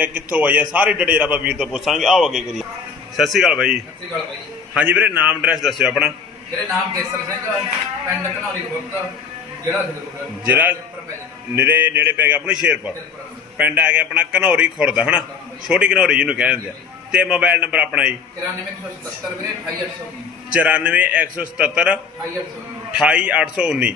ਇਹ ਕਿੱਥੋਂ ਆਈ ਹੈ? ਸਾਰੀ ਡਿਟੇਲ ਆਪਾਂ ਵੀਰ ਤੋਂ ਪੁੱਛਾਂਗੇ। ਆਓ ਅੱਗੇ ਕਰੀਏ। ਸਤਿ ਸ਼੍ਰੀ ਅਕਾਲ ਬਾਈ। ਸਤਿ ਸ਼੍ਰੀ ਅਕਾਲ ਭਾਈ ਹਾਂਜੀ ਵੀਰੇ ਨਾਮ ਐਡਰੈਸ ਦੱਸਿਓ ਆਪਣਾ। ਮੇਰੇ ਨਾਮ ਕੇਸਰ ਸਿੰਘ ਪਿੰਡ ਘਨੌਰੀ ਖੁਰਦ ਜਿਹੜਾ ਜ਼ਿਲ੍ਹਾ ਨੇੜੇ ਨੇੜੇ ਪੈ ਗਿਆ ਆਪਣੀ ਸ਼ੇਰਪੁਰ। ਪਿੰਡ ਆ ਗਿਆ ਆਪਣਾ ਘਨੌਰੀ ਖੁਰਦ ਹਨਾ? ਛੋਟੀ ਘਨੌਰੀ ਜਿਹਨੂੰ ਕਹਿ ਦਿੰਦੇ ਆ। ਤੇ ਮੋਬਾਈਲ ਨੰਬਰ ਆਪਣਾ ਜੀ। 94177 ਵੀਰੇ 2880 94177 2880 28819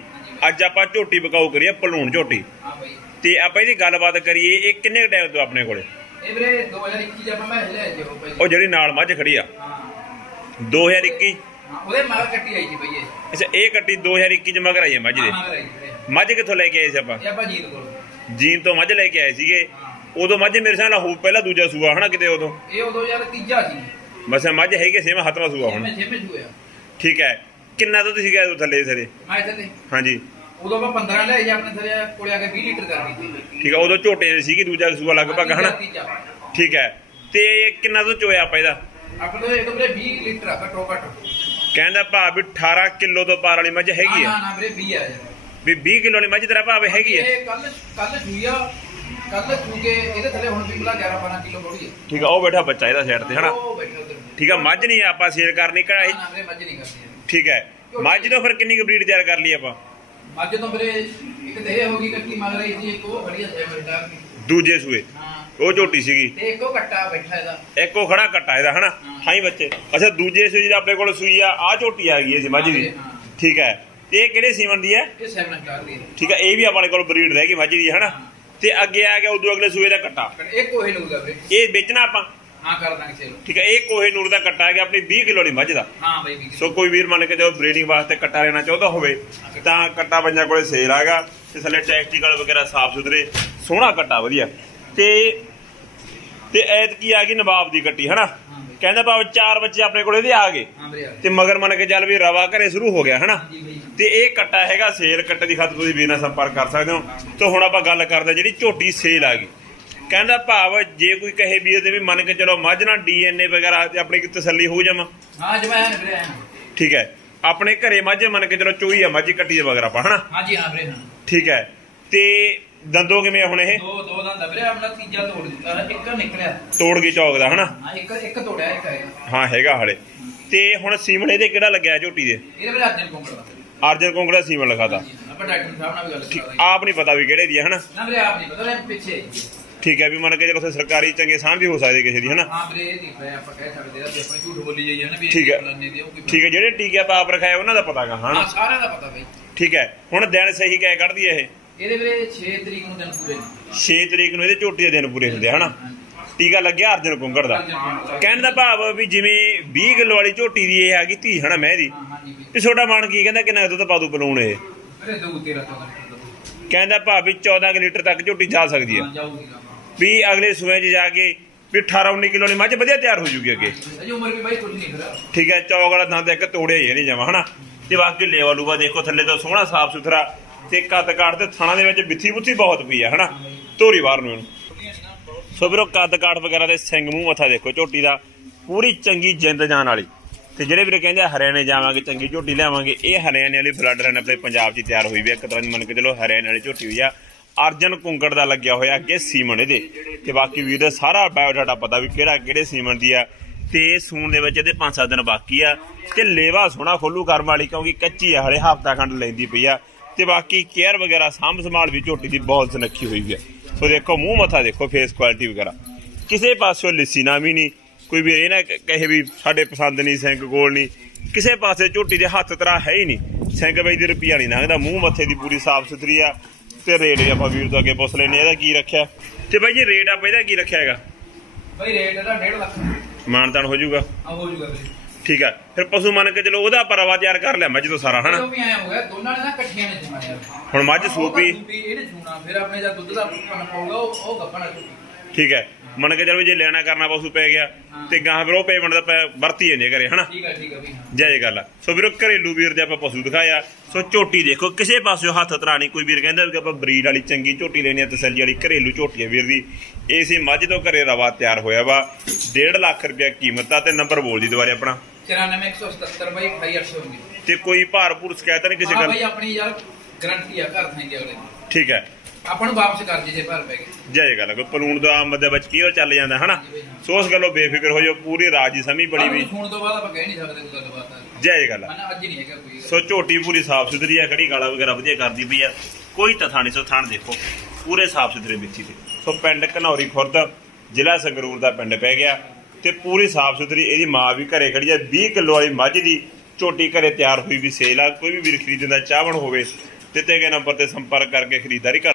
ਅੱਜ ਆਪਾਂ ਝੋਟੀ ਬਕਾਊ ਕਰੀਏ ਪਲੂਣ ਝੋਟੀ। ਹਾਂ ਤੇ ਆਪਾਂ ਇਹਦੀ ਗੱਲਬਾਤ ਕਰੀਏ ਇਹ ਕਿੰਨੇ ਟਾਈਮ ਤੋਂ ਆਪਣੇ ਕੋਲੇ? ਇਹ ਵੀਰੇ 2021 ਜਦ ਮੈਂ ਲੈ ਜੇ ਹੋ ਭਾਈ। ਉਹ ਜਿਹੜੀ ਨਾਲ ਮੱਝ ਖੜੀ ਆ। ਹਾਂ। 2021 ਹਾਂ ਉਹਦੇ ਮਾਰ ਕੱਟੀ ਆਈ ਸੀ ਭਾਈ ਇਹ। ਅੱਛਾ ਇਹ ਕੱਟੀ 2021 ਚ ਮਗਰ ਆਈ ਹੈ ਮੱਝ ਦੇ? ਹਾਂ ਮਗਰ ਆਈ ਵੀਰੇ। ਮੱਝ ਕਿੱਥੋਂ ਲੈ ਕੇ ਆਏ ਸੀ ਆਪਾਂ? ਇਹ ਆਪਾਂ ਜੀਤ ਕੋਲ। ਜੀਨ ਤੋਂ ਮੱਝ ਲੈ ਕੇ ਆਏ ਸੀਗੇ। ਉਦੋਂ ਮੱਝ ਮੇਰੇ ਸਾਹ ਨਾਲ ਹੋ ਪਹਿਲਾ ਦੂਜਾ ਸੂਆ ਹਨਾ ਕਿਤੇ ਉਦੋਂ? ਇਹ ਉਦੋਂ ਯਾਰ ਤੀਜਾ ਸੀ। ਬਸ ਮੱਝ ਹੈਗੀ ਸੇਮ ਹੱਥਵਾ ਸੂਆ ਹੁਣ। ਮੈਂ ਛੇਵੇਂ ਹੋਇਆ ਠੀਕ ਹੈ। ਕਿੰਨਾ ਤੋਂ ਤੁਸੀਂ ਗਏ ਉਦੋਂ ਥੱਲੇ ਥੱਲੇ ਮੈਂ ਇੱਥੇ ਹਾਂਜੀ। ਉਦੋਂ ਆਪਾਂ 15 ਲੈ ਜਾਂ ਆਪਣੇ ਥਲੇ ਕੋਲੇ ਆ ਕੇ 20 ਲੀਟਰ ਕਰ ਗਈ ਸੀ। ਠੀਕ ਹੈ ਉਦੋਂ ਝੋਟੇ ਸੀਗੀ ਦੂਜਾ ਸੂਆ ਲਗਭਗ ਹਨਾ? ਠੀਕ ਹੈ ਤੇ ਕਿੰਨਾ ਤੋਂ ਚੋਇਆ ਆਪਾਂ ਇਹਦਾ? ਆਪਣੇ ਤੋਂ ਇਹ ਤੋਂ ਵੀਰੇ 20 ਲੀਟਰ ਆ ਘੱਟੋ ਘੱਟ। ਕਹਿੰਦਾ ਭਾ ਵੀ 18 ਕਿਲੋ ਤੋਂ ਪਾਰ ਵਾਲੀ ਮੱਝ ਹੈਗੀ ਨਾ ਆ। ਨਾ ਵੀਰੇ 20 ਆ ਯਾਰ ਵੀ 20 ਕਿਲੋ ਵਾਲੀ ਮੱਝ ਤੇਰਾ ਭਾਵੇਂ ਹੈਗੀ ਆ। ਇਹ ਕੱਲ ਕੱਲ ਸੂਈ ਆ ਕੱਲ ਸੂ ਕੇ ਇਹਦੇ ਥੱਲੇ ਹੁਣ ਵੀ ਬਲਾ 11 12 ਕਿਲੋ ਬੋੜੀ ਹੈ ਠੀਕ ਆ ਉਹ ਬੈਠਾ ਬੱਚਾ ਇਹਦਾ ਸਾਈਡ ਤੇ ਹਨਾ? ਠੀਕ ਆ ਮੱਝ ਨਹੀਂ ਆਪਾਂ ਸੇਲ ਕਰਨੀ ਕਢਾਈ ਮੱਝ ਨਹੀਂ ਕਰਦੀ ਇਹ। ਠੀਕ ਹੈ ਮੱਝ ਤੋਂ ਫਿਰ ਕਿੰਨੀ ਕੁ ਬਰੀਡ ਤਿਆਰ ਕਰ ਲਈ ਆਪਾਂ? ਮੱਝ ਤੋਂ ਵੀਰੇ ਇੱਕ ਤੇ ਇਹ ਹੋ ਗਈ ਕੱਟੀ ਮਗਰ ਰਹੀ ਸੀ ਇੱਕ ਉਹ ਬੜੀਆ ਸਹਿ ਮਿਲਦਾ ਦੂਜੇ ਸੂਏ। ਹਾਂ। ਉਹ ਝੋਟੀ ਸੀਗੀ। ਤੇ ਇੱਕ ਕੱਟਾ ਬੈਠਾ ਇਹਦਾ। ਇੱਕ ਖੜਾ ਕੱਟਾ ਇਹਦਾ ਹਨਾ? ਹਾਂ। ਹੀ ਬੱਚੇ। ਅੱਛਾ ਦੂਜੇ ਸੂਈ ਦਾ ਆਪਣੇ ਕੋਲ ਸੂਈ ਆ ਆ ਝੋਟੀ ਆ ਗਈ ਸੀ ਮੱਝ ਦੀ। ਹਾਂ। ਠੀਕ ਹੈ। ਤੇ ਇਹ ਕਿਹੜੇ ਸੀਮਨ ਦੀ ਹੈ? ਇਹ ਸੈਵਨ ਸਟਾਰ ਦੀ ਹੈ। ਠੀਕ ਹੈ ਇਹ ਵੀ ਆਪਣੇ ਕੋਲ ਬਰੀਡ ਰਹਿ ਗਈ ਮੱਝ ਦੀ ਹਨਾ? ਤੇ ਅੱਗੇ ਆ ਗਿਆ ਉਦੋਂ ਅਗਲੇ ਸੂਏ ਦਾ ਕੱਟਾ। ਇਹ ਕੋਹੇ ਨੂੰ ਦਾ ਵੀਰੇ। ਇਹ ਵੇਚਣਾ ਆਪਾਂ। ਹਾਂ ਕਰ ਦਾਂਗੇ ਸੇਲ ਠੀਕ ਹੈ ਇਹ ਕੋਹੇ ਨੂਰ ਦਾ ਕੱਟਾ ਗਿਆ ਆਪਣੀ 20 ਕਿਲੋ ਦੀ ਮੱਝ ਦਾ ਹਾਂ ਬਾਈ ਸੋ ਕੋਈ ਵੀਰ ਮੰਨ ਕੇ ਜੋ ਬਰੀਡਿੰਗ ਵਾਸਤੇ ਕੱਟਾ ਲੈਣਾ ਚਾਹੁੰਦਾ ਹੋਵੇ ਤਾਂ ਕੱਟਾ ਪੰਜਾਂ ਕੋਲੇ ਸੇਲ ਆਗਾ ਤੇ ਥੱਲੇ ਟੈਕਟੀਕਲ ਵਗੈਰਾ ਸਾਫ਼ ਸੁਥਰੇ ਸੋਹਣਾ ਕੱਟਾ ਵਧੀਆ। ਤੇ ਤੇ ਐਤ ਕੀ ਆ ਗਈ ਨਵਾਬ ਦੀ ਕੱਟੀ ਹਨਾ? ਹਾਂ ਕਹਿੰਦਾ ਭਾਵ ਚਾਰ ਬੱਚੇ ਆਪਣੇ ਕੋਲੇ ਦੇ ਆ ਗਏ। ਹਾਂ ਤੇ ਮਗਰ ਮੰਨ ਕੇ ਚੱਲ ਵੀ ਰਵਾ ਘਰੇ ਸ਼ੁਰੂ ਹੋ ਗਿਆ ਹਨਾ? ਤੇ ਇਹ ਕੱਟਾ ਹੈਗਾ ਸੇਲ ਕੱਟੇ ਦੀ ਖਾਤਰ ਤੁਸੀਂ ਵੀਰ ਨਾਲ ਸੰਪਰਕ ਕਰ ਸਕਦੇ ਹੋ। ਤੇ ਹੁਣ ਆਪਾਂ ਗੱਲ ਕਰਦੇ ਹਾਂ ਜਿਹੜੀ ਝੋਟੀ ਸੇਲ ਆ ਗਈ। ਕਹਿੰਦਾ ਭਾਵ ਜੇ ਕੋਈ ਕਹੇ ਵੀਰ ਦੇ ਵੀ ਮੰਨ ਕੇ ਚਲੋ ਮੱਝ ਨਾਲ ਡੀਐਨਏ ਵਗੈਰਾ ਤੇ ਆਪਣੀ ਕੀ ਤਸੱਲੀ ਹੋ ਜਾਵਾਂ। ਹਾਂ ਜਮਾਇਆ ਨੇ ਵੀਰੇ ਆਇਆ ਠੀਕ ਹੈ। ਆਪਣੇ ਘਰੇ ਮੱਝ ਮੰਨ ਕੇ ਚਲੋ ਚੋਈ ਆ ਮੱਝ ਕੱਟੀ ਦੇ ਵਗੈਰਾ ਆਪਾਂ ਹਨਾ? ਹਾਂ ਜੀ ਹਾਂ ਵੀਰੇ ਹਾਂ। ਠੀਕ ਹੈ। ਤੇ ਦੰਦੋ ਕਿਵੇਂ ਹੁਣ ਇਹ? ਦੋ ਦੋ ਦਾ ਹੁੰਦਾ ਵੀਰੇ ਆਪਣਾ ਤੀਜਾ ਤੋੜ ਦਿੱਤਾ ਇੱਕ ਨਿਕਲਿਆ। ਤੋੜ ਕੇ ਚੌਕ ਦਾ ਹਨਾ? ਹਾਂ ਇੱਕ ਇੱਕ ਤੋੜਿਆ ਇੱਕ ਹੈਗਾ ਹਾਂ ਹੈਗਾ ਹਲੇ। ਤੇ ਹੁਣ ਸੀਮਨ ਇਹਦੇ ਕਿਹੜਾ ਲੱਗਿਆ ਝੋਟੀ ਦੇ? ਇਹਦੇ ਵੀਰੇ ਅਰਜਨ ਕੋਂਗੜ ਅਰਜਨ ਕੋਂਗੜਾ ਸੀਮਨ ਹਾਂਜੀ, ਆਪਾਂ ਡਾਕਟਰ ਸਾਹਿਬ ਨਾਲ ਵੀ ਗੱਲ ਕਰਾਂਗੇ ਆਪ ਨਹੀਂ ਪਤਾ ਵੀ ਕਿਹੜੇ ਦੀ ਹੈ ਹਨਾ? ਨਾ ਵੀਰੇ ਆਪ ਨਹੀਂ ਪਤਾ ਲੈ ਪਿੱਛੇ। ਹੈ। ਠੀਕ ਹੈ ਵੀ ਮੰਨ ਕੇ ਚਲੋ ਉੱਥੇ ਸਰਕਾਰੀ ਚੰਗੇ ਸਾਂਭ ਵੀ ਹੋ ਸਕਦੇ ਕਿਸੇ ਦੀ ਹਨਾ? ਹਾਂ ਵੀਰੇ ਇਹ ਰਿਹਾ ਆਪਾਂ ਕਹਿ ਸਕਦੇ ਆ ਵੀ ਆਪਾਂ ਝੂਠ ਬੋਲੀ ਜਾਈਏ ਨਾ ਵੀ ਠੀਕ ਹੈ। ਫਲਾਨੇ ਦੀ ਉਹ ਕੋਈ ਠੀਕ ਹੈ ਜਿਹੜੇ ਟੀਕੇ ਆਪਾਂ ਆਪ ਰਖਾਏ ਉਹਨਾਂ ਦਾ ਪਤਾਗਾ ਹਨਾ? ਹਾਂ ਸਾਰਿਆਂ ਦਾ ਪਤਾ ਬਈ। ਠੀਕ ਹੈ ਹੁਣ ਦਿਨ ਸਹੀ ਕਹਿ ਕੱਢਦੀ ਹੈ ਇਹ? ਇਹਦੇ ਵੀਰੇ 6 ਤਰੀਕ ਨੂੰ ਦਿਨ ਪੂਰੇ ਨੇ। 6 ਤਰੀਕ ਨੂੰ ਇਹਦੇ ਝੋਟੀ ਦੇ ਦਿਨ ਪੂਰੇ ਹੁੰਦੇ ਆ, ਹਨਾ? ਟੀਕਾ ਲੱਗਿਆ ਅਰਜਨ ਕੁੰਗੜ ਦਾ। ਕਹਿਣ ਦਾ ਭਾਵ ਵੀ ਜਿਵੇਂ 20 ਕਿਲੋ ਵਾਲੀ ਝੋਟੀ ਦੀ ਇਹ ਆ ਗਈ ਧੀ ਹਨਾ ਮੈਂ ਦੀ ਹਾਂ ਵੀਰੇ। ਤੇ ਛੋਟਾ ਮਨ ਕੀ ਕਹਿੰਦਾ ਕਿੰਨਾ ਦੁੱਧ ਪਾ ਦੂ ਬਲੂਣ ਇਹ? ਵੀਰੇ ਦੋ 13 ਤੋਂ ਹਾਂ ਕਹਿੰਦਾ ਭਾਵ ਵੀ 14 ਕੁ ਲੀਟਰ ਤੱਕ ਝੋਟੀ ਜਾ ਸਕਦੀ ਆ। ਜਾਊਗੀ ਨਾ ਵੀ ਅਗਲੇ ਸੂਏ 'ਚ ਜਾ ਕੇ ਵੀ 18 19 ਕਿਲੋ ਦੀ ਮੱਝ ਵਧੀਆ ਤਿਆਰ ਹੋ ਜੂਗੀ ਅੱਗੇ। ਅਜੇ ਉਮਰ ਵੀ ਬਾਈ ਕੁਝ ਨਹੀਂ ਫਿਰ। ਠੀਕ ਹੈ ਚੌਕ ਵਾਲਾ ਦੰਦ ਇੱਕ ਤੋੜਿਆ ਹੀ ਨਹੀਂ ਜਮਾ ਹਨਾ? ਤੇ ਬਾਕੀ ਲੇਵਾ ਲੂਵਾ ਦੇਖੋ ਥੱਲੇ ਤੋਂ ਸੋਹਣਾ ਸਾਫ਼ ਸੁਥਰਾ ਤੇ ਕੱਦ ਕਾਠ ਤੇ ਥਣਾ ਦੇ ਵਿੱਚ ਬਿੱਥੀ ਬੁੱਥੀ ਬਹੁਤ ਪਈ ਆ ਹਨਾ? ਧੋਰੀ ਬਾਹਰ ਨੂੰ ਸੋ ਵੀਰੋ ਕੱਦ ਕਾਠ ਵਗੈਰਾ ਤੇ ਸਿੰਘ ਮੂੰਹ ਮੱਥਾ ਦੇਖੋ ਝੋਟੀ ਦਾ ਪੂਰੀ ਚੰਗੀ ਜਿੰਦ ਜਾਨ ਵਾਲੀ। ਤੇ ਜਿਹੜੇ ਵੀਰੇ ਕਹਿੰਦੇ ਹਰਿਆਣੇ ਜਾਵਾਂਗੇ ਚੰਗੀ ਝੋਟੀ ਲਿਆਵਾਂਗੇ ਇਹ ਹਰਿਆਣੇ ਵਾਲੀ ਬਲੱਡ ਲਾਈਨ ਆਪਣੇ ਪੰਜਾਬ 'ਚ ਤਿਆਰ ਹੋਈ ਵੀ ਇੱਕ ਤਰ੍ਹਾਂ ਦੀ ਮੰਨ ਕੇ ਚਲੋ ਹਰਿਆਣੇ ਵਾਲੀ ਝੋਟੀ ਹੋਈ ਆ। ਅਰਜਨ ਕੁੰਗੜ ਦਾ ਲੱਗਿਆ ਹੋਇਆ ਅੱਗੇ ਸੀਮਨ ਇਹਦੇ। ਤੇ ਬਾਕੀ ਵੀਰ ਦਾ ਸਾਰਾ ਬਾਇਓਡਾਟਾ ਪਤਾ ਵੀ ਕਿਹੜਾ ਕਿਹੜੇ ਸੀਮਨ ਦੀ ਆ। ਤੇ ਸੂਣ ਦੇ ਵਿੱਚ ਇਹਦੇ 5-7 ਦਿਨ ਬਾਕੀ ਆ। ਤੇ ਲੇਵਾ ਸੋਹਣਾ ਖੋਲੂ ਕਰਮ ਵਾਲੀ ਕਿਉਂਕਿ ਕੱਚੀ ਆ ਹਲੇ ਹਫਤਾ ਖੰਡ ਲੈਂਦੀ ਪਈ ਆ। ਤੇ ਬਾਕੀ ਕੇਅਰ ਵਗੈਰਾ, ਸਾਂਭ ਸੰਭਾਲ ਵੀ ਝੋਟੀ ਦੀ ਬਹੁਤ ਸੁਨੱਖੀ ਹੋਈ ਵੀ ਆ। ਸੋ ਦੇਖੋ, ਮੂੰਹ ਮੱਥਾ ਦੇਖੋ ਫੇਸ ਕੁਆਲਿਟੀ ਵਗੈਰਾ। ਕਿਸੇ ਪਾਸੋਂ ਲਿੱਸੀ ਨਾ ਵੀ ਨਹੀਂ। ਕੋਈ ਵੀ ਇਹ ਨਾ ਕਹੇ ਵੀ ਸਾਡੇ ਪਸੰਦ ਨਹੀਂ, ਸਿੰਘ ਕੋਲ ਨਹੀਂ। ਕਿਸੇ ਪਾਸੇ ਝੋਟੀ ਦੇ ਹੱਥ ਤਰ੍ਹਾਂ ਹੈ ਹੀ ਨਹੀਂ। ਸਿੰਘ ਬਈ ਦੀ ਰੁਪਈਆ ਨਹੀਂ ਲੰਘਦਾ, ਮੂੰਹ ਮੱਥੇ ਦੀ ਪੂਰੀ ਸਾਫ਼ ਸੁਥਰੀ ਆ। ਤੇ ਰੇਟ ਆਪਾਂ ਵੀਰ ਤੋਂ ਅੱਗੇ ਪੁੱਛ ਲੈਨੇ ਇਹਦਾ ਕੀ ਰੱਖਿਆ? ਤੇ ਬਾਈ ਜੀ ਰੇਟ ਆਪਾਂ ਇਹਦਾ ਕੀ ਰੱਖਿਆ ਹੈਗਾ? ਬਾਈ ਰੇਟ ਇਹਦਾ 1.5 ਲੱਖ। ਮਾਨਤਾਨ ਹੋ ਜਾਊਗਾ। ਆ ਹੋ ਜੂਗਾ ਵੀਰੇ। ਠੀਕ ਆ। ਫਿਰ ਪਸ਼ੂ ਮੰਨ ਕੇ ਚਲੋ ਉਹਦਾ ਪਰਵਾ ਤਿਆਰ ਕਰ ਲਿਆ ਮੱਝ ਤੋਂ ਸਾਰਾ ਉਹ ਹਨਾ ਵੀ ਆਇਆ ਹੋ ਗਿਆ ਦੋਨਾਂ ਨੇ ਨਾ ਇਕੱਠੀਆਂ ਨੇ ਜਮਾ ਯਾਰ। ਹੁਣ ਮੱਝ ਸੂਪੀ ਇਹਨੇ ਸੂਣਾ ਫਿਰ ਆਪਣੇ ਜਦ ਦੁੱਧ ਦਾ ਪਨ ਪਾਊਗਾ ਉਹ ਉਹ ਗੱਪਣਾ ਠੀਕ ਹੈ। ਮੰਨ ਕੇ ਚਲੋ ਜੇ ਲੈਣਾ ਕਰਨਾ ਪਸ਼ੂ ਪੈ ਗਿਆ ਤੇ ਗਾਂ ਫਿਰ ਉਹ ਪੇਮੈਂਟ ਦਾ ਵਰਤੀ ਜਾਂਦੇ ਘਰੇ ਹਨਾ? ਠੀਕ ਹੈ ਠੀਕ ਹੈ ਵੀ ਹਾਂ। ਜੈ ਜੈ ਗੱਲ ਸੋ ਵੀਰੋ ਘਰੇਲੂ ਵੀਰ ਦੇ ਆਪਾਂ ਪਸ਼ੂ ਦਿਖਾਇਆ। ਸੋ ਝੋਟੀ ਦੇਖੋ ਕਿਸੇ ਪਾਸਿਓ ਹੱਥ ਤਰਾਣੀ ਕੋਈ ਵੀਰ ਕਹਿੰਦਾ ਵੀ ਆਪਾਂ ਬਰੀਡ ਵਾਲੀ ਚੰਗੀ ਝੋਟੀ ਲੈਣੀ ਆ ਤਸੱਲੀ ਵਾਲੀ ਘਰੇਲੂ ਝੋਟੀ ਆ ਵੀਰ ਦੀ। ਇਸੇ ਮੱਝ ਤੋਂ ਘਰੇ ਰਵਾ ਤਿਆਰ ਹੋਇਆ ਵਾ। 1.5 ਲੱਖ ਰੁਪਇਆ ਕੀਮਤ ਆ ਤੇ ਨੰਬਰ ਬੋਲ ਦੀ ਦੁਬਾਰੇ ਆਪਣਾ। 94177 ਬਾਈ 2880 ਤੇ ਕੋਈ ਭਾਰਪੂਰ ਸ਼ਿਕਾਇਤ ਨਹੀਂ ਕਿਸੇ ਹਾਂ ਗੱਲ? ਬਾਈ ਆਪਣੀ ਯਾਰ ਗਰੰਟੀ ਆ ਘਰ ਥਾਂ ਦੇ ਅਗਲੇ ਦੀ। ਠੀਕ ਹੈ। ਆਪਾਂ ਨੂੰ ਵਾਪਸ ਕਰ ਜੇ ਜੇ ਭਰ ਪੈ ਗਏ ਜੈ ਗੱਲ ਕੋਈ ਪਲੂਣ ਦਾ ਆਮਦ ਦੇ ਵਿੱਚ ਕੀ ਚੱਲ ਜਾਂਦਾ ਹਨਾ? ਸੋ ਉਸ ਗੱਲੋਂ ਬੇਫਿਕਰ ਹੋ ਜਾਓ ਪੂਰੀ ਰਾਜੀ ਸਮੀ ਬੜੀ ਵੀ। ਸੁਣ ਤੋਂ ਬਾਅਦ ਆਪਾਂ ਕਹਿ ਨਹੀਂ ਸਕਦੇ ਕੋਈ ਗੱਲਬਾਤ ਜੈ ਗੱਲ। ਮਨ ਅੱਜ ਨਹੀਂ ਹੈਗਾ ਕੋਈ। ਸੋ ਝੋਟੀ ਪੂਰੀ ਸਾਫ਼ ਸੁਥਰੀ ਆ ਖੜੀ ਗਾਲਾ ਵਗੈਰਾ ਵਧੀਆ ਕਰਦੀ ਪਈ ਆ। ਕੋਈ ਤਥਾ ਨਹੀਂ ਸੋ ਥਾਣ ਦੇਖੋ ਪੂਰੇ ਸਾਫ਼ ਸੁਥਰੇ ਵਿੱਚੀ ਤੇ ਸੋ ਪਿੰਡ ਘਨੌਰੀ ਖੁਰਦ ਜ਼ਿਲ੍ਹਾ ਸੰਗਰੂਰ ਦਾ ਪਿੰਡ ਪੈ ਗਿਆ ਤੇ ਪੂਰੀ ਸਾਫ਼ ਸੁਥਰੀ ਇਹਦੀ ਮਾਂ ਵੀ ਘਰੇ ਖੜੀ ਆ 20 ਕਿਲੋ ਵਾਲੀ ਮੱਝ ਦੀ ਝੋਟੀ ਘਰੇ ਤਿਆਰ ਹੋਈ ਵੀ ਸੇਲ ਆ ਕੋਈ ਵੀ ਵੀਰ ਖਰੀਦਣ ਦਾ ਚਾਹਵਣ ਹੋਵੇ ਦਿੱਤੇ ਗਏ ਨੰਬਰ ਤੇ ਸੰਪਰਕ ਕਰਕੇ ਖਰੀਦਦਾਰੀ ਕਰ